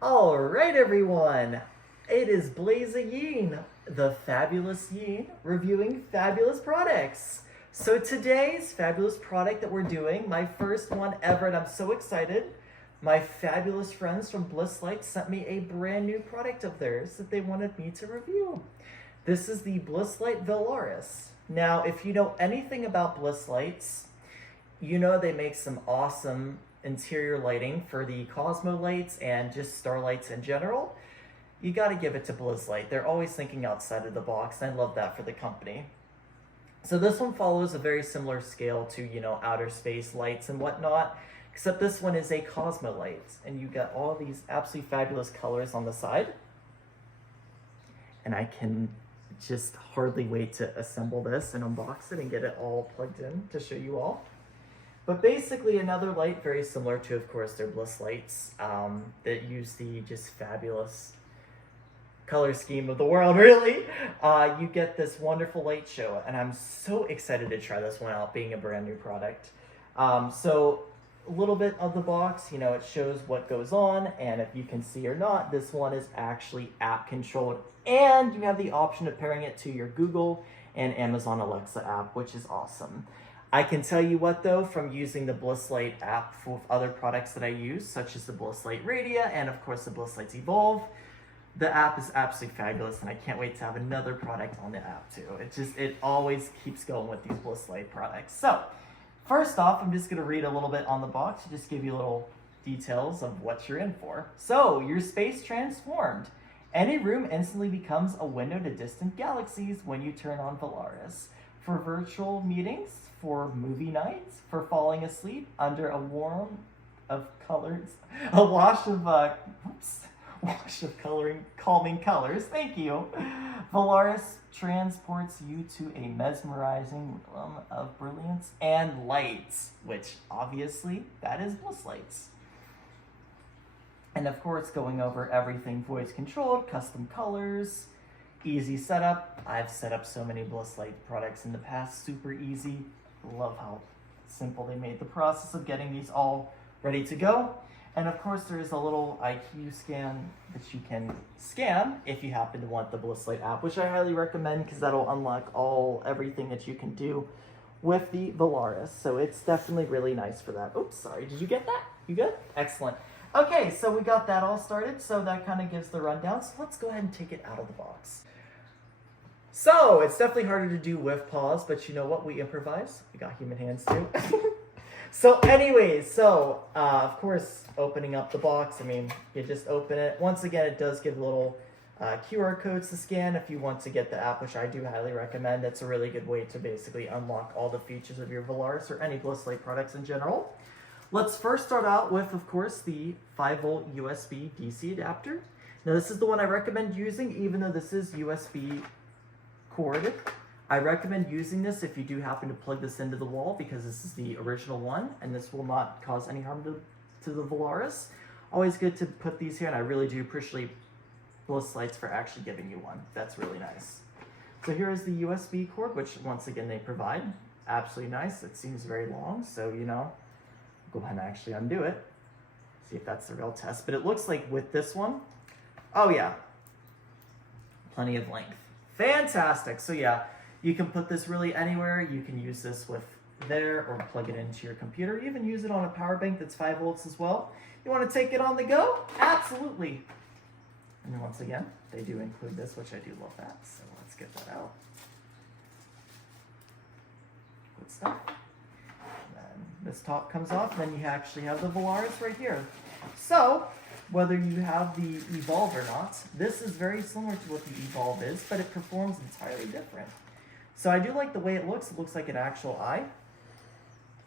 All right, everyone. It is Blazeayeen, the fabulous Yeen, reviewing fabulous products. So today's fabulous product that we're doing, my first one ever, and I'm so excited. My fabulous friends from BlissLights sent me a brand new product of theirs that they wanted me to review. This is the BlissLight Velarus. Now, if you know anything about BlissLights, you know they make some awesome interior lighting for the Cosmo lights and just star lights in general. You got to give it to BlissLight. They're always thinking outside of the box, and I love that for the company. So this one follows a very similar scale to, outer space lights and whatnot, except this one is a Cosmo light, and you got all these absolutely fabulous colors on the side. And I can just hardly wait to assemble this and unbox it and get it all plugged in to show you all. But basically another light very similar to, of course, their BlissLights that use the just fabulous color scheme of the world, really. You get this wonderful light show, and I'm so excited to try this one out, being a brand new product. So a little bit of the box, it shows what goes on, and if you can see or not, this one is actually app controlled, and you have the option of pairing it to your Google and Amazon Alexa app, which is awesome. I can tell you what though, from using the BlissLight app with other products that I use, such as the BlissLight Radia and of course the BlissLights Evolve, the app is absolutely fabulous, and I can't wait to have another product on the app too. It always keeps going with these BlissLight products. So first off, I'm just gonna read a little bit on the box to just give you little details of what you're in for. So, your space transformed. Any room instantly becomes a window to distant galaxies when you turn on Velarus. For virtual meetings, for movie nights, for falling asleep under a warm of colors, a wash of calming colors. Thank you. Velarus transports you to a mesmerizing realm of brilliance and lights, which obviously that is BlissLights. And of course, going over everything voice controlled, custom colors, easy setup. I've set up so many BlissLight products in the past, super easy. Love how simple they made the process of getting these all ready to go. And of course, there is a little IQ scan that you can scan if you happen to want the BlissLight app, which I highly recommend because that'll unlock everything that you can do with the Velarus. So it's definitely really nice for that. Oops, sorry, did you get that? You good? Excellent. Okay, so we got that all started, so that kind of gives the rundown. So let's go ahead and take it out of the box. So, it's definitely harder to do with paws, but you know what? We improvise. We got human hands too. So anyways, of course, opening up the box, you just open it. Once again, it does give little QR codes to scan if you want to get the app, which I do highly recommend. It's a really good way to basically unlock all the features of your Velarus or any BlissLight products in general. Let's first start out with, of course, the 5-volt USB DC adapter. Now, this is the one I recommend using, even though this is USB cord. I recommend using this if you do happen to plug this into the wall, because this is the original one, and this will not cause any harm to the Velarus. Always good to put these here, and I really do appreciate BlissLights for actually giving you one. That's really nice. So here is the USB cord, which once again they provide. Absolutely nice. It seems very long, so go ahead and actually undo it. See if that's the real test. But it looks like with this one, oh yeah, plenty of length. Fantastic. So yeah, you can put this really anywhere. You can use this with there or plug it into your computer. Even use it on a power bank that's 5 volts as well. You want to take it on the go? Absolutely. And then once again, they do include this, which I do love that. So let's get that out. Good stuff. This top comes off, and then you actually have the Velarus right here. So, whether you have the Evolve or not, this is very similar to what the Evolve is, but it performs entirely different. So I do like the way it looks. It looks like an actual eye.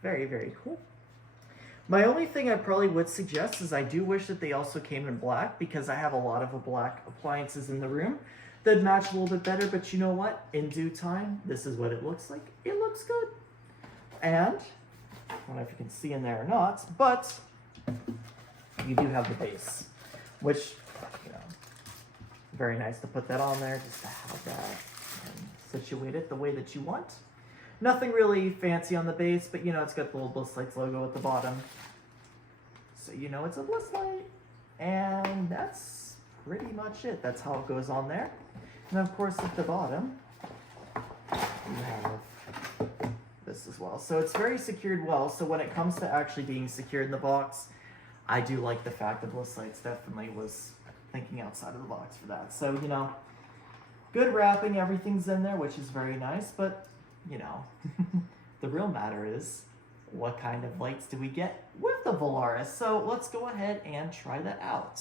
Very, very cool. My only thing I probably would suggest is I do wish that they also came in black, because I have a lot of black appliances in the room that match a little bit better, but you know what? In due time, this is what it looks like. It looks good. And I don't know if you can see in there or not, but you do have the base, which, very nice to put that on there, just to have that and situate it the way that you want. Nothing really fancy on the base, but it's got the little BlissLights logo at the bottom. So it's a BlissLight. And that's pretty much it. That's how it goes on there. And of course at the bottom, we have this as well. So it's very secured well. So when it comes to actually being secured in the box, I do like the fact that BlissLights definitely was thinking outside of the box for that. So, you know, good wrapping, everything's in there, which is very nice, but, you know, the real matter is, what kind of lights do we get with the Velarus? So let's go ahead and try that out.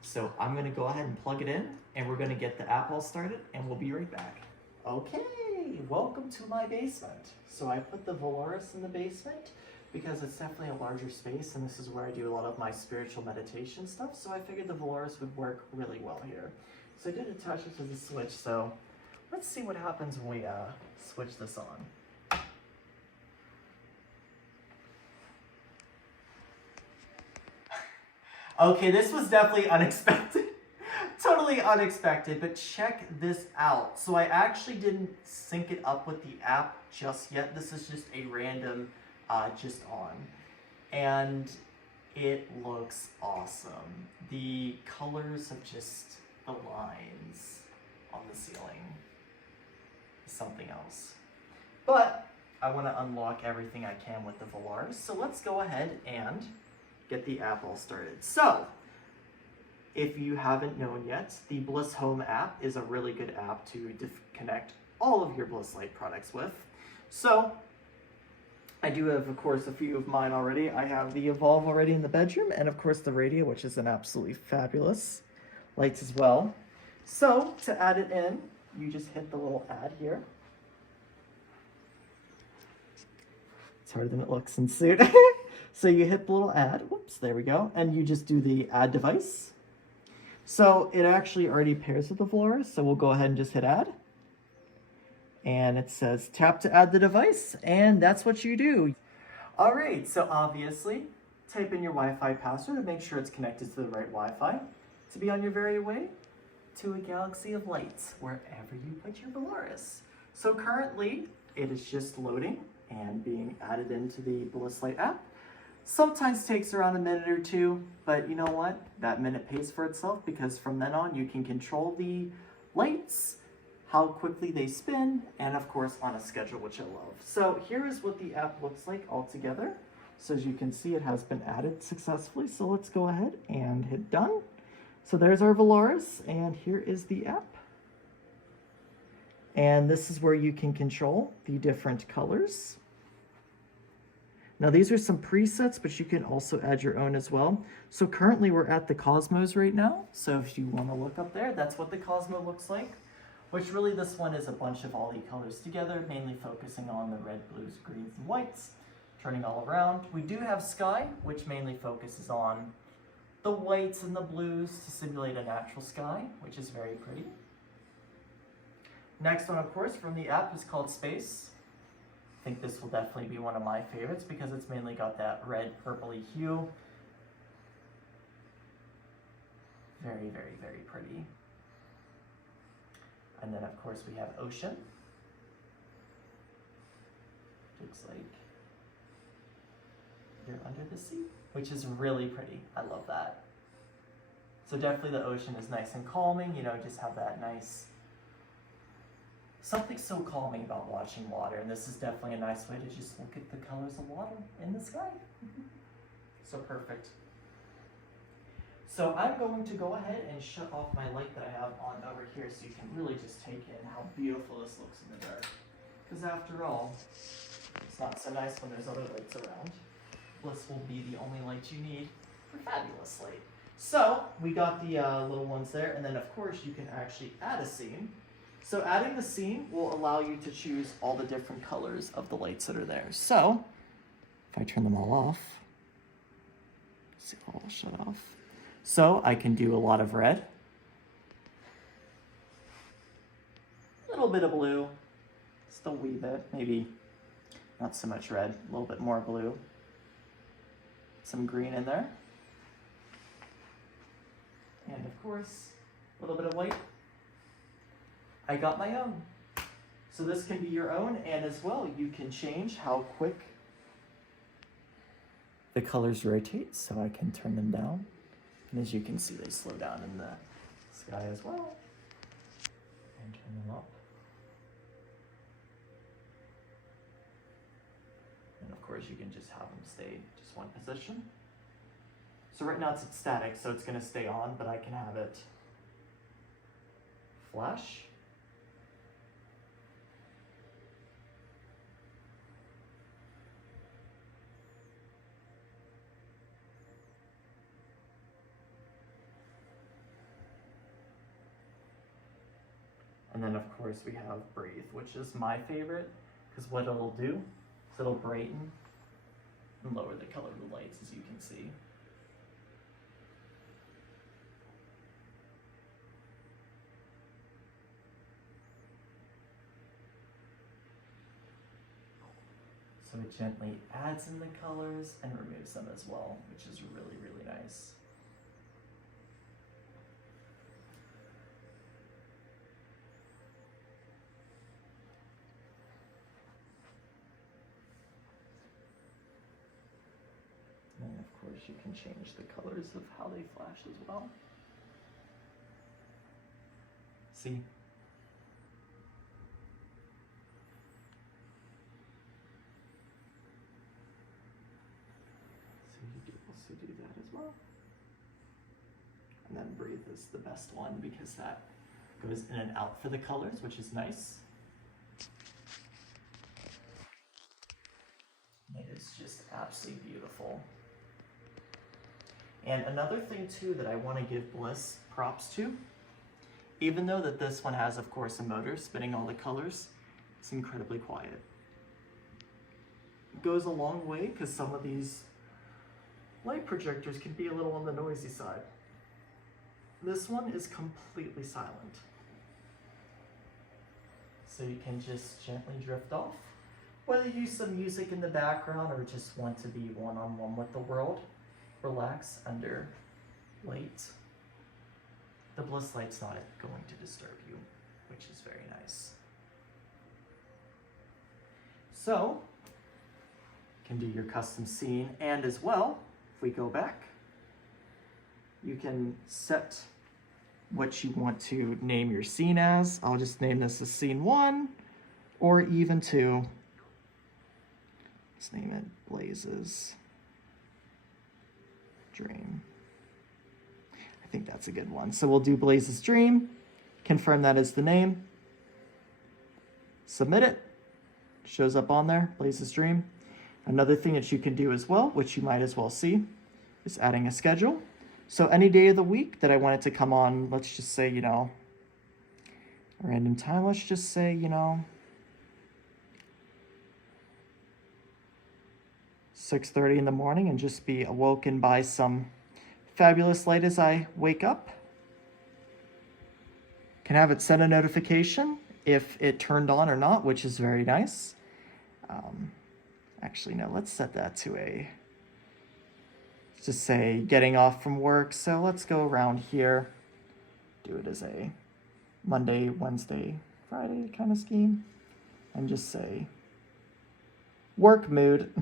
So I'm gonna go ahead and plug it in, and we're gonna get the app all started, and we'll be right back. Okay, welcome to my basement. So I put the Velarus in the basement because it's definitely a larger space, and this is where I do a lot of my spiritual meditation stuff, so I figured the Velarus would work really well here. So I did attach it to the switch, so let's see what happens when we switch this on. Okay, this was definitely unexpected. Totally unexpected, but check this out. So I actually didn't sync it up with the app just yet. This is just a random just on. And it looks awesome. The colors of just the lines on the ceiling is something else. But I want to unlock everything I can with the Velarus. So let's go ahead and get the app all started. So, if you haven't known yet, the Bliss Home app is a really good app to connect all of your BlissLight products with. So, I do have, of course, a few of mine already. I have the Evolve already in the bedroom, and of course the radio, which is an absolutely fabulous lights as well. So, to add it in, you just hit the little add here. It's harder than it looks in suit. So you hit the little add, whoops, there we go, and you just do the add device. So it actually already pairs with the Velarus, so we'll go ahead and just hit add. And it says tap to add the device, and that's what you do. All right, so obviously, type in your Wi-Fi password to make sure it's connected to the right Wi-Fi to be on your very way to a galaxy of lights wherever you put your Velarus. So currently, it is just loading and being added into the BlissLight app. Sometimes takes around a minute or two, but you know what? That minute pays for itself because from then on you can control the lights, how quickly they spin, and of course on a schedule, which I love. So here is what the app looks like all together. So as you can see, it has been added successfully. So let's go ahead and hit done. So there's our Velarus, and here is the app. And this is where you can control the different colors. Now these are some presets, but you can also add your own as well. So currently we're at the Cosmos right now. So if you want to look up there, that's what the Cosmo looks like. Which really this one is a bunch of all the colors together, mainly focusing on the red, blues, greens, and whites, turning all around. We do have Sky, which mainly focuses on the whites and the blues to simulate a natural sky, which is very pretty. Next one, of course, from the app is called Space. I think this will definitely be one of my favorites because it's mainly got that red purpley hue. Very, very, very pretty. And then of course we have Ocean. Looks like you're under the sea, which is really pretty. I love that. So definitely the ocean is nice and calming, you know, just have that nice, something so calming about watching water, and this is definitely a nice way to just look at the colors of water in the sky. So perfect. So I'm going to go ahead and shut off my light that I have on over here so you can really just take in how beautiful this looks in the dark. Because after all, it's not so nice when there's other lights around. Bliss will be the only light you need for fabulous light. So we got the little ones there, and then of course you can actually add a scene. So adding the scene will allow you to choose all the different colors of the lights that are there. So if I turn them all off, see, I'll shut off. So I can do a lot of red, a little bit of blue, just a wee bit, maybe not so much red, a little bit more blue, some green in there, and of course, a little bit of white. I got my own. So this can be your own, and as well, you can change how quick the colors rotate, so I can turn them down. And as you can see, they slow down in the sky as well. And turn them up. And of course, you can just have them stay just one position. So right now it's static, so it's going to stay on, but I can have it flash. And then of course we have breathe, which is my favorite, because what it'll do is it'll brighten and lower the color of the lights, as you can see. So it gently adds in the colors and removes them as well, which is really, really nice. And of course you can change the colors of how they flash as well. See? So do that as well. And then breathe is the best one because that goes in and out for the colors, which is nice. It is just absolutely beautiful. And another thing too that I want to give Bliss props to, even though that this one has, of course, a motor spinning all the colors, it's incredibly quiet. It goes a long way because some of these light projectors can be a little on the noisy side. This one is completely silent. So you can just gently drift off. Whether you use some music in the background or just want to be one-on-one with the world, relax under light. The BlissLight's not going to disturb you, which is very nice. So, you can do your custom scene, and as well, if we go back, you can set what you want to name your scene as. I'll just name this as scene 1, or even 2. Let's name it Blaze's Dream. I think that's a good one. So we'll do Blaze's Dream, confirm that as the name, submit it, shows up on there, Blaze's Dream. Another thing that you can do as well, which you might as well see, is adding a schedule. So any day of the week that I want it to come on, let's just say, a random time, let's just say, 6:30 in the morning, and just be awoken by some fabulous light as I wake up. Can have it send a notification if it turned on or not, which is very nice. Actually, no, let's set that to just say getting off from work. So let's go around here, do it as a Monday, Wednesday, Friday kind of scheme, and just say work mood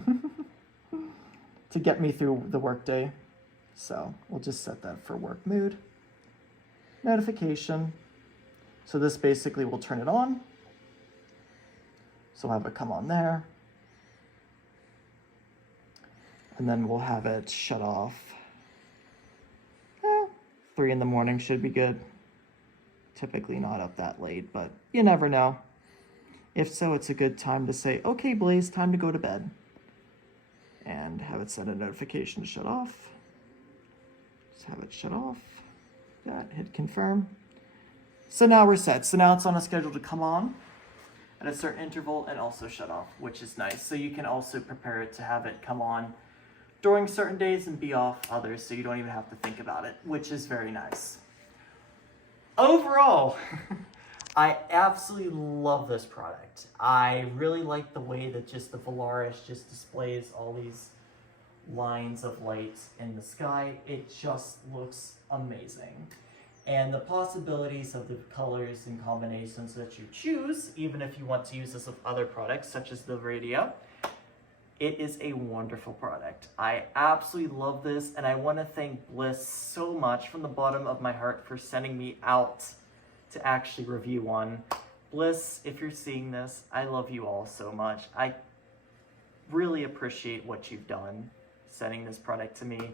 to get me through the workday. So we'll just set that for work mood. Notification. So this basically will turn it on. So we'll have it come on there. And then we'll have it shut off. 3 in the morning should be good. Typically not up that late, but you never know. If so, it's a good time to say, okay, Blaze, time to go to bed. And have it send a notification to shut off. Just have it shut off. That, hit confirm. So now we're set. So now it's on a schedule to come on at a certain interval and also shut off, which is nice. So you can also prepare it to have it come on during certain days and be off others, so you don't even have to think about it, which is very nice. Overall, I absolutely love this product. I really like the way that just the Velarus just displays all these lines of light in the sky. It just looks amazing. And the possibilities of the colors and combinations that you choose, even if you want to use this with other products such as the radio, It is a wonderful product. I absolutely love this, and I want to thank Bliss so much from the bottom of my heart for sending me out to actually review one. Bliss, if you're seeing this, I love you all so much. I really appreciate what you've done sending this product to me.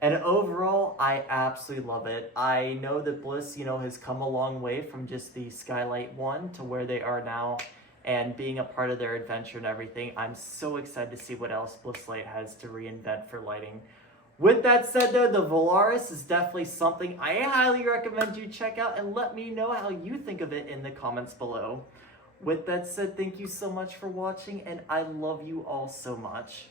And overall, I absolutely love it. I know that Bliss, has come a long way from just the Skylight one to where they are now and being a part of their adventure and everything. I'm so excited to see what else BlissLight has to reinvent for lighting. With that said though, the Velarus is definitely something I highly recommend you check out, and let me know how you think of it in the comments below. With that said, thank you so much for watching, and I love you all so much.